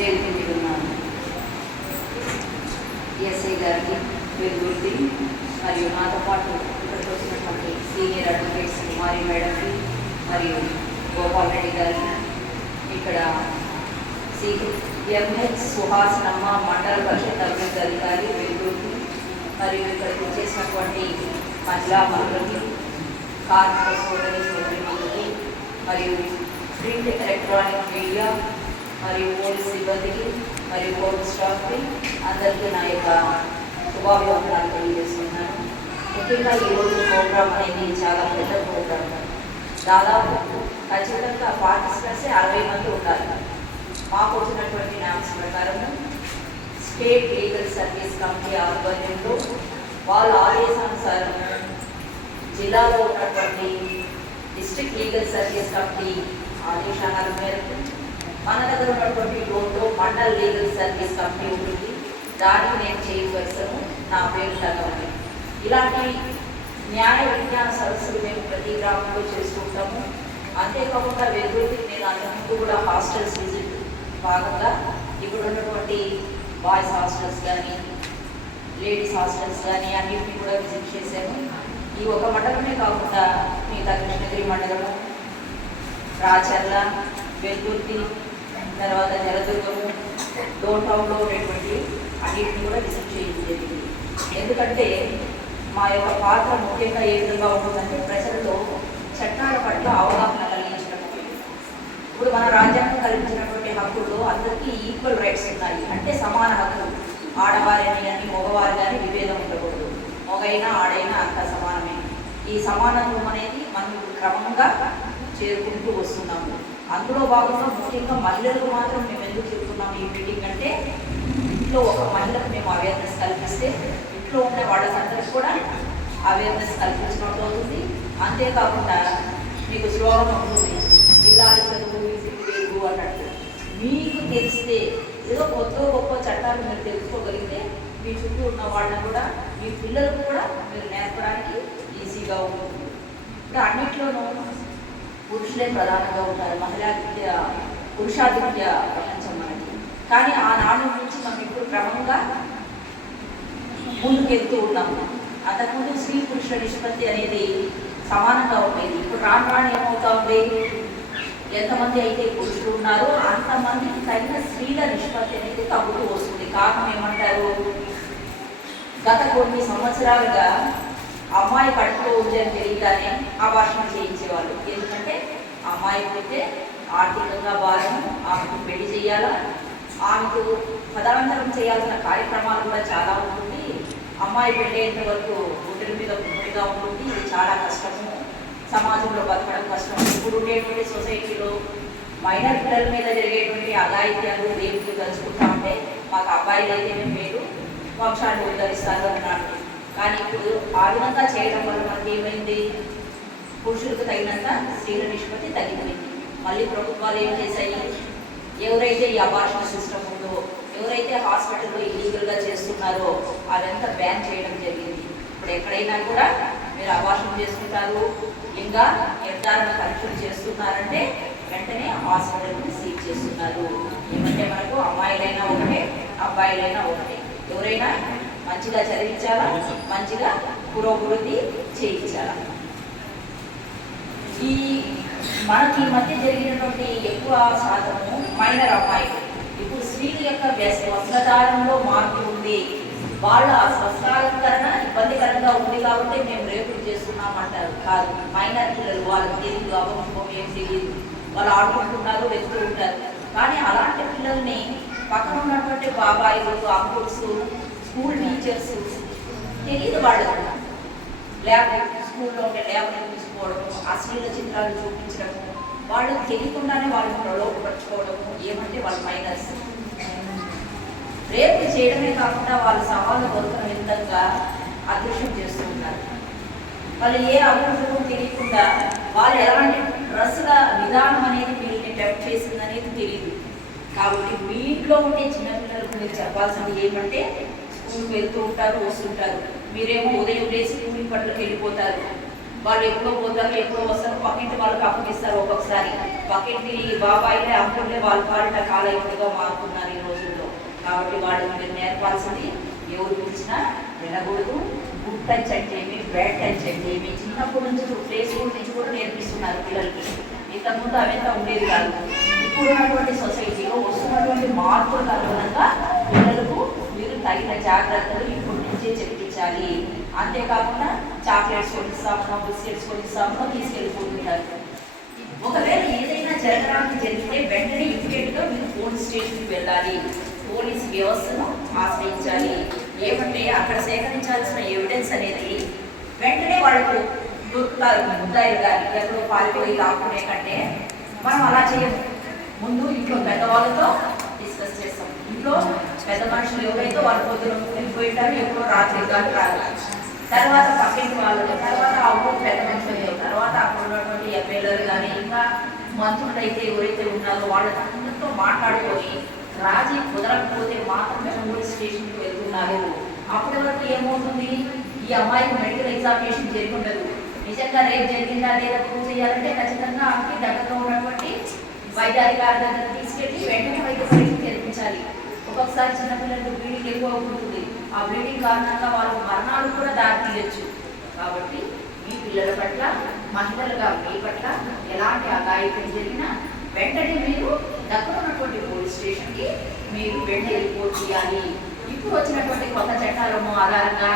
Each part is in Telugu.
వేదిక మీద ఉన్నాను ఎస్ఐ గారికి వెలుగుర్తి. మరియు నాతో పాటు ఇక్కడికి వచ్చినటువంటి సీనియర్ అడ్వకేట్స్ కుమారి మేడంకి మరియు గోపాల్ రెడ్డి గారికి ఇక్కడ సి ఎంహెచ్ సుహాసనమ్మ మండల పరిషత్ అభివృద్ధి అధికారి వెలుగుర్తి. మరియు ఇక్కడికి వచ్చేసినటువంటి మహిళా మనులకి కార్మిక సోదరి సోదరిమణులకి మరియు ప్రింట్ ఎలక్ట్రానిక్ మీడియా మరియు పోలీస్ సిబ్బందికి మరియు పోలీస్ స్టాఫ్కి అందరికీ నా యొక్క శుభాభివందనాలు తెలియజేస్తున్నాను ముఖ్యంగా ఈరోజు ప్రోగ్రామ్ అనేది చాలా పెద్ద ప్రోగ్రామ్ దాదాపు ఖచ్చితంగా పార్టిసిపెంట్స్ అరవై మంది ఉండాలి మాకు వచ్చినటువంటి నామ్స్ ప్రకారము స్టేట్ లీగల్ సర్వీస్ కమిటీ ఆధ్వర్యంలో వాళ్ళ ఆదేశానుసారం జిల్లాలో ఉన్నటువంటి డిస్ట్రిక్ట్ లీగల్ సర్వీస్ కమిటీ ఆదేశాల మేరకు మన దగ్గర ఉన్నటువంటి లోన్లో మండల్ లీగల్ సర్వీస్ కంపెనీ ఉంటుంది. దాన్ని నేను చేయవలసను నా పేరు తగ్గమని ఇలాంటి న్యాయ విజ్ఞాన సదస్సులు మేము ప్రతి గ్రామంలో చేసుకుంటాము. అంతేకాకుండా వెలుగురికి నేను అంతకుముందు కూడా హాస్టల్స్ విజిట్ భాగంగా ఇప్పుడు ఉన్నటువంటి బాయ్స్ హాస్టల్స్ కానీ లేడీస్ హాస్టల్స్ కానీ అన్నింటినీ కూడా విజిట్ చేశాను. ఈ ఒక మండలమే కాకుండా మిగతా కృష్ణగిరి మండలము రాచర్ల వెల్దుర్తి తర్వాత జలదుర్గము డోన్ టౌన్లో ఉన్నటువంటి అన్నింటిని కూడా విజిట్ చేయడం జరిగింది ఎందుకంటే మా యొక్క పాత్ర ముఖ్యంగా ఏ విధంగా ఉంటుందంటే ప్రజలతో చట్టాల పట్ల అవగాహన కలిగించడం ఇప్పుడు మన రాజ్యాంగం కల్పించినటువంటి హక్కుల్లో అందరికీ ఈక్వల్ రైట్స్ ఉన్నాయి అంటే సమాన హక్కులు. ఆడవారిని కానీ మగవారు కానీ విభేదం ఉండకూడదు. మగైనా ఆడైనా అంత సమానమే. ఈ సమానత్వం అనేది మనం క్రమంగా చేరుకుంటూ వస్తున్నాము. అందులో భాగంగా ముఖ్యంగా మహిళలకు మాత్రం మేము ఎందుకు చెప్తున్నాం ఈ మీటింగ్ అంటే ఇంట్లో ఒక మహిళకు మేము అవేర్నెస్ కల్పిస్తే ఇంట్లో ఉండే వాళ్ళకందరికీ కూడా అవేర్నెస్ కల్పించినట్టు అవుతుంది అంతేకాకుండా మీకు స్లోగన్ ఉంటుంది ఇల్లాలి చదువు ఇంటికి వెలుగు అన్నట్టు మీకు తెలిస్తే ఏదో కొత్త గొప్ప చట్టాలు మీరు తెలుసుకోగలిగితే మీ చుట్టూ ఉన్న వాళ్ళని కూడా మీ పిల్లలకు కూడా మీరు నేర్పడానికి ఈజీగా ఉంటుంది. ఇప్పుడు అన్నిట్లోనూ పురుషులే ప్రధానంగా ఉంటారు. మహిళాధిక్య పురుషాధిక్య ప్రపంచం మనకి. కానీ ఆనాడు నుంచి మనం ఇప్పుడు క్రమంగా ముందుకెళ్తూ ఉన్నాము అంతకుముందు స్త్రీ పురుషుల నిష్పత్తి అనేది సమానంగా ఉండేది. ఇప్పుడు రాను రాను ఏమవుతా ఉంది? ఎంతమంది అయితే పురుషులు ఉన్నారో అంతమందికి తగిన స్త్రీల నిష్పత్తి అనేది తగ్గుతూ వస్తుంది. కారణం ఏమంటారు? గత కొన్ని సంవత్సరాలుగా అమ్మాయి కడుపులో ఉందని తెలియగానే అభాషణ చేయించేవాళ్ళు. ఎందుకంటే అమ్మాయి అయితే ఆర్థికంగా భారం ఆమెకు పెళ్ళి చేయాలా? ఆమెకు పదానంతరం చేయాల్సిన కార్యక్రమాలు కూడా చాలా ఉంటుంది. అమ్మాయి పెళ్ళేంత వరకు గుడ్డల మీద గుడ్డిగా ఉంటుంది. ఇది చాలా కష్టము. సమాజంలో బతకడం కష్టం. ఇప్పుడు ఉండేటువంటి సొసైటీలో మైనర్ పిల్లల మీద జరిగేటువంటి అఘాయిత్యాలు రేపులు తలుచుకుంటా ఉంటే మాకు అబ్బాయిలు అయితేనే మేలు. వంశాన్ని ఉద్ధరిస్తారు అన్నాడు కానీ ఇప్పుడు ఆ విధంగా చేయడం వల్ల మనకి ఏమైంది? పురుషులకు తగినంత స్త్రీల నిష్పత్తి తగ్గిపోయింది. మళ్ళీ ప్రభుత్వాలు ఏం చేశాయి? ఎవరైతే ఈ అబార్షన్ సిస్టమ్ ఉందో ఎవరైతే హాస్పిటల్లో ఇల్లీగల్గా చేస్తున్నారో అదంతా బ్యాన్ చేయడం జరిగింది. ఇప్పుడు ఎక్కడైనా కూడా మీరు అబార్షన్ చేసుకుంటారు ఇంకా నిర్ధారణ పరీక్షలు చేస్తున్నారంటే వెంటనే హాస్పిటల్ని సీజ్ చేస్తున్నారు. ఏమంటే మనకు అమ్మాయిలైనా ఒకటే అబ్బాయిలైనా ఒకటే. ఎవరైనా మంచిగా చదివించాలా? మంచిగా పురోభివృద్ధి చేయించాలా? ఈ మనకి మధ్య జరిగినటువంటి ఎక్కువ శాతము మైనర్ అమ్మాయిలు ఇప్పుడు స్త్రీల యొక్క వస్త్రధారణలో మార్పు ఉంది. వాళ్ళ వస్త్రాలంకరణ ఇబ్బందికరంగా ఉంది కాబట్టి మేము రేపులు చేస్తున్నాం అంటారు. కాదు మైనర్ పిల్లలు వాళ్ళకి తెలియదు అభంశం ఏం తెలియదు వాళ్ళు ఆడుకుంటున్నారు వెళ్తూ ఉంటారు. కానీ అలాంటి పిల్లల్ని పక్కన ఉన్నటువంటి బాబాయిలు అంకుల్స్ స్కూల్ టీచర్స్ తెలియదు వాళ్ళకు. ల్యాబ్ స్కూల్లో ఉండే ల్యాబ్ తీసుకోవడం అశ్లీల చిత్రాలు చూపించడం వాళ్ళకి తెలియకుండానే వాళ్ళని లోపపరచుకోవడము ఏమంటే వాళ్ళ మైనర్స్ రేపు చేయడమే కాకుండా వాళ్ళ సవాళ్ళు బతుకున్న విధంగా అదృశ్యం చేస్తున్నారు. వాళ్ళు ఏ అభివృద్ధి తెలియకుండా వాళ్ళు ఎలాంటి డ్రెస్సుల విధానం అనేది వీళ్ళని టెప్ చేసిందనేది తెలియదు కాబట్టి మీ ఇంట్లో ఉండే చిన్నపిల్లలకు మీరు చెప్పాల్సింది ఏమంటే స్కూల్కి వెళ్తూ ఉంటారు వస్తుంటారు. మీరేమో ఉదయం లేచి కూలి పట్లకి వెళ్ళిపోతారు. వాళ్ళు ఎప్పుడో పోతారు ఎప్పుడో వస్తారు. పక్కింటి వాళ్ళకి అప్పగిస్తారు ఒక్కొక్కసారి. పక్కింటి బాబాయిలే అప్పుడే వాళ్ళ పాలిట కాలయుడుగా మారుతున్నారు ఈ రోజుల్లో. కాబట్టి వాళ్ళు మీరు నేర్పాల్సింది ఎవరు పిలిచినా వినకూడదు. గుడ్ టచ్ అంటే ఏమి బ్యాడ్ టచ్ అంటే ఏమి. చిన్నప్పటి నుంచి ప్లే స్కూల్ నుంచి కూడా నేర్పిస్తున్నారు పిల్లలకి. ఇంతకుముందు అవంతా ఉండేది కాదు. ఇప్పుడు ఉన్నటువంటి సొసైటీలో వస్తున్నటువంటి మార్పుల కారణంగా పిల్లలకు తగిన జాగ్రత్తలు ఇప్పటి నుంచే చెప్పించాలి. అంతేకాకుండా చాక్లెట్స్ కొనిస్తామో బిస్కెట్స్ కొనిస్తామో తీసుకెళ్ళిపోతుంటారు. ఒకవేళ ఏదైనా జరగడానికి జరిగితే వెంటనే ఇమీడియట్గా మీరు పోలీస్ స్టేషన్కి వెళ్ళాలి. పోలీస్ వ్యవస్థను ఆశ్రయించాలి. ఏమంటే అక్కడ సేకరించాల్సిన ఎవిడెన్స్ అనేది వెంటనే వాళ్ళకు దొరుకుతారు. ముద్దాయిలు కానీ ఎక్కడో పారిపోయి దాక్కునే కంటే మనం అలా చేయము. ముందు ఇంట్లో పెద్దవాళ్ళతో డిస్కస్ చేస్తాం. ఇంట్లో పెద్ద మనుషులు ఎవరైతే వాళ్ళ పొద్దున వెళ్ళిపోయింటారు ఎప్పుడో రాత్రి కానీ రాదు. తర్వాత పక్కింటి వాళ్ళు తర్వాత ఆ ఊరు పెద్ద మనుషులు తర్వాత అక్కడ ఉన్నటువంటి ఎమ్మెల్యేలు కానీ ఇంకా మంత్రులు అయితే ఎవరైతే ఉన్నారో వాళ్ళతో మాట్లాడుకొని రాజీ కుదరకపోతే మాత్రమే పోలీస్ స్టేషన్కి వెళ్తున్నారు. అప్పటి వరకు ఏమవుతుంది? ఈ అమ్మాయికి మెడికల్ ఎగ్జామినేషన్ జరిగి నిజంగా రేపు జరిగిందా లేదా ప్రూవ్ చేయాలంటే ఖచ్చితంగా ఆమెకి దగ్గరలో ఉన్నటువంటి వైద్యాధికారి దగ్గర తీసుకెళ్ళి వెంటనే వైద్య పరీక్ష ఒక్కొక్కసారి చిన్నపిల్లలకు బ్లీడింగ్ ఎక్కువ అవుతుంది ఆ బ్లీడింగ్ కారణంగా వాళ్ళ మరణాలు కూడా దారి తీయచ్చు. కాబట్టి మీ పిల్లల పట్ల మహిళలుగా మీ పట్ల ఎలాంటి అఘాయితం జరిగినా వెంటనే మీరు దగ్గర ఉన్నటువంటి పోలీస్ స్టేషన్కి మీరు వెంటనే రిపోర్ట్ చేయాలి. ఇప్పుడు వచ్చినటువంటి కొత్త చట్టాల ఆధారంగా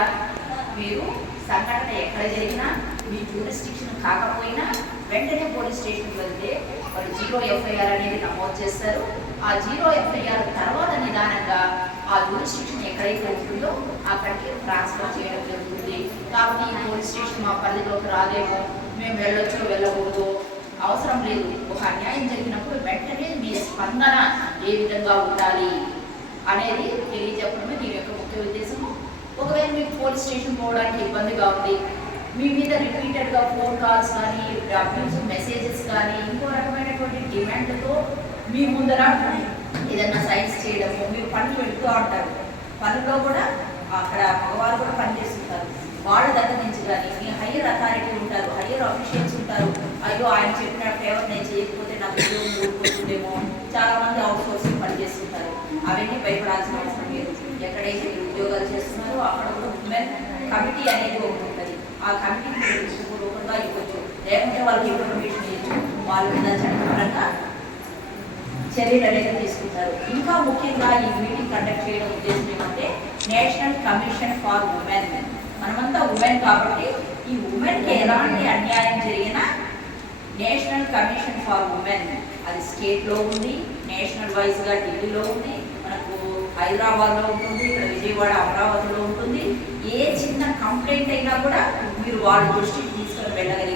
మీరు సంఘటన ఎక్కడ జరిగినా మీ జ్యూరిస్టిక్షన్ కాకపోయినా వెంటనే పోలీస్ స్టేషన్కి వెళ్తే వాళ్ళు జీరో ఎఫ్ఐఆర్ అనేది నమోదు చేస్తారు. ఆ జీరో ఎఫ్ఐఆర్ తర్వాత పోలీస్ స్టేషన్ ఎక్కడైతే ఉంటుందో అక్కడికి ట్రాన్స్ఫర్ చేయడం జరుగుతుంది. కాబట్టి ఈ పోలీస్ స్టేషన్ మా పరిధిలోకి రాదేమో మేము వెళ్ళొచ్చు వెళ్ళకూడదు అవసరం లేదు. ఒక అన్యాయం జరిగినప్పుడు వెంటనే మీ స్పందన ఏ విధంగా ఉండాలి అనేది తెలియజెప్పడమే దీని యొక్క ముఖ్య ఉద్దేశము ఒకవేళ మీకు పోలీస్ స్టేషన్ పోవడానికి ఇబ్బందిగా ఉంది మీ మీద రిపీటెడ్గా ఫోన్ కాల్స్ కానీ అబ్యూస్ మెసేజెస్ కానీ ఇంకో రకమైనటువంటి డిమాండ్లతో మీ ముందర ఏదైనా సైన్స్ చేయడము మీరు పనులు పెడుతూ ఉంటారు. పనుల్లో కూడా అక్కడ మగవారు కూడా పనిచేస్తుంటారు వాళ్ళ దగ్గర నుంచి కానీ మీ హయ్యర్ అథారిటీ ఉంటారు హయ్యర్ అఫీషియల్స్ ఉంటారు. అయ్యో ఆయన చెప్పిన ఫేవర్ నేను చేయకపోతే నాకు ఉద్యోగం చాలా మంది అవుట్ సోర్సింగ్ పనిచేస్తుంటారు అవన్నీ భయపడాల్సిన అవసరం లేదు. ఎక్కడైతే మీరు ఉద్యోగాలు చేస్తున్నారో అక్కడ కూడా ఉమెన్ కమిటీ అనేది ఒకటి ఉంటుంది. ఆ కమిటీ రూపంగా ఇవ్వచ్చు. లేకుంటే వాళ్ళకి ఇన్ఫర్మేషన్ ఇవ్వచ్చు. వాళ్ళ మీద చట్టపరంగా చర్యలు అనేది తీసుకుంటారు. ఇంకా ముఖ్యంగా ఈ మీటింగ్ కండక్ట్ చేయడం ఉద్దేశం ఏమంటే నేషనల్ కమిషన్ ఫార్ ఉమెన్. మనమంతా ఉమెన్ కాబట్టి ఈ ఉమెన్కి ఎలాంటి అన్యాయం జరిగినా నేషనల్ కమిషన్ ఫార్ ఉమెన్. అది స్టేట్లో ఉంది నేషనల్ వైజ్గా ఢిల్లీలో ఉంది మనకు హైదరాబాద్లో ఉంటుంది ఇక్కడ విజయవాడ అమరావతిలో ఉంటుంది. ఏ చిన్న కంప్లైంట్ అయినా కూడా మీరు వాళ్ళ దృష్టికి తీసుకొని వెళ్ళగలిగారు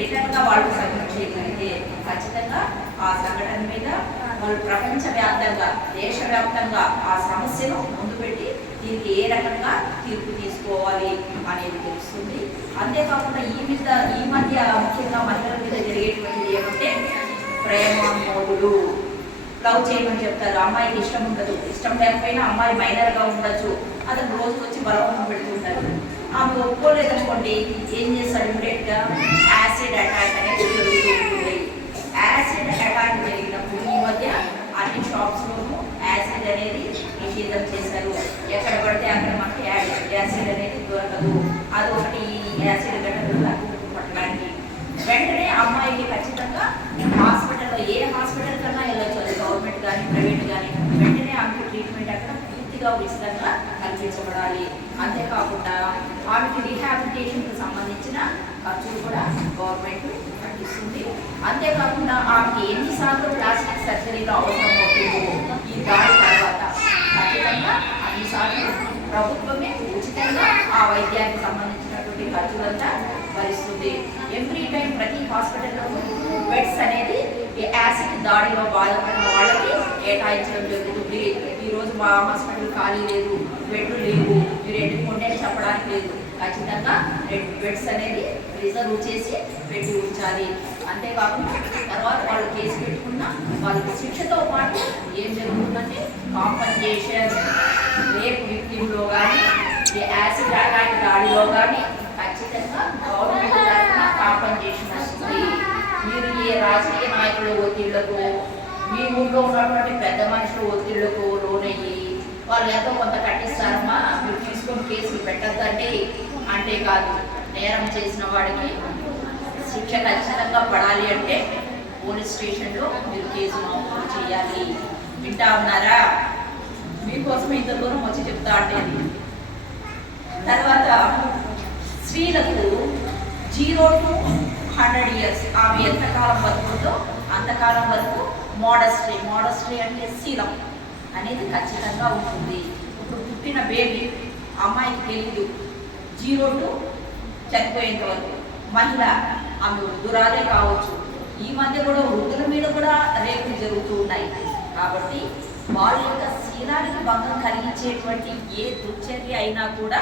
రిటర్న్గా వాళ్ళు సబ్మిట్ చేయగలిగితే ఖచ్చితంగా ఆ సంఘటన మీద వాళ్ళు ప్రపంచవ్యాప్తంగా దేశవ్యాప్తంగా ఆ సమస్యను ముందు పెట్టి దీనికి ఏ రకంగా తీర్పు తీసుకోవాలి అనేది తెలుస్తుంది. అంతేకాకుండా ఈ మీద ఈ మధ్య ముఖ్యంగా మహిళల మీద జరిగేటువంటిది ఏమంటే ప్రేమ మోదులు లవ్ చేయమని చెప్తారు. అమ్మాయికి ఇష్టం ఉండదు. ఇష్టం లేకపోయినా అమ్మాయి మైనర్గా ఉండొచ్చు. అతను రోజు వచ్చి బలవంతం పెడుతుంటారు. ఆమె ఒప్పుకోలేదనుకోండి ఏం చేస్తాడు ఇమీడియట్గా యాసిడ్ అటాక్ అనేది జరుగుతూ ఉంటుంది. యాసిడ్ అటాక్ జరిగినప్పుడు ఈ మధ్య అన్ని షాప్స్లోనూ యాసిడ్ అనేది నిషేధం చేశారు. ఎక్కడ పడితే అక్కడ మనకి యాసిడ్ అనేది దొరకదు. అదొకటి యాసిడ్ గడ్డలు పట్టడానికి వెంటనే అమ్మాయికి ఖచ్చితంగా హాస్పిటల్లో ఏ హాస్పిటల్ కన్నా వెళ్ళొచ్చు. అది గవర్నమెంట్ కానీ ప్రైవేట్ కానీ వెంటనే ఆమెకి ట్రీట్మెంట్ అక్కడ పూర్తిగా ఉచితంగా కల్పించబడాలి. అంతేకాకుండా ఆమెకి రీహాబిలిటేషన్కి సంబంధించిన ఖర్చులు కూడా గవర్నమెంట్ కట్టిస్తుంది అంతేకాకుండా ఆమెకి ఎన్నిసార్లు ప్లాస్టిక్ సర్జరీలో అవసరం అవుతుందో ఈ దాడి తర్వాత ఖచ్చితంగా అన్నిసార్లు ప్రభుత్వమే ఉచితంగా ఆ వైద్యానికి సంబంధించినటువంటి ఖర్చులంతా భరిస్తుంది. ఎవ్రీ టైం ప్రతి హాస్పిటల్లో బెడ్స్ అనేది ఈ యాసిడ్ దాడిలో బాధపడిన వాళ్ళకి కేటాయించడం జరుగుతుంది ఈరోజు మా హాస్పిటల్ ఖాళీ లేదు బెడ్లు లేవు మీరు ఎన్నుకోండి అని చెప్పడానికి లేదు. ఖచ్చితంగా రెండు బెడ్స్ అనేది రిజర్వ్ చేసి పెట్టి ఉంచాలి. అంతేకాకుండా తర్వాత వాళ్ళు కేసు పెట్టుకున్న వాళ్ళకి శిక్షతో పాటు ఏం జరుగుతుందంటే కాంపన్సేషన్ రేపు విక్టిమ్లో కానీ యాసిడ్ అటాక్ దాడిలో కానీ ఖచ్చితంగా ఖచ్చితంగా గవర్నమెంట్ తరఫున కాంపన్సేషన్ వస్తుంది. మీరు ఏ రాజకీయ నాయకుల ఒత్తిళ్ళకు మీ ఊళ్ళో ఉన్నటువంటి పెద్ద మనుషులు ఒత్తిళ్ళకు లోనయ్యి వాళ్ళు ఎంతో కొంత కట్టిస్తారమ్మా మీరు తీసుకొని కేసులు పెట్టద్దండి అంటే కాదు. నేరం చేసిన వాడికి శిక్ష ఖచ్చితంగా పడాలి అంటే పోలీస్ స్టేషన్లో మీరు కేసు నమోదు చేయాలి. వింటా ఉన్నారా? మీకోసం ఇంత దూరం వచ్చి చెప్తా అంటే తర్వాత స్త్రీలకు జీరో టు హండ్రెడ్ ఇయర్స్. ఆమె ఎంతకాలం బతుకుతుందో అంతకాలం వరకు మోడస్ట్రీ మోడస్ట్రీ అంటే శీలం అనేది ఖచ్చితంగా ఉంటుంది. ఇప్పుడు పుట్టిన బేబీ అమ్మాయికి తెలియదు జీరో టు చనిపోయేంత వరకు. మహిళ ఆమె వృద్ధురాలే కావచ్చు. ఈ మధ్య కూడా వృద్ధుల మీద కూడా రేపులు జరుగుతూ ఉన్నాయి. కాబట్టి వాళ్ళ యొక్క శీలానికి భంగం కలిగించేటువంటి ఏ దుర్చర్య అయినా కూడా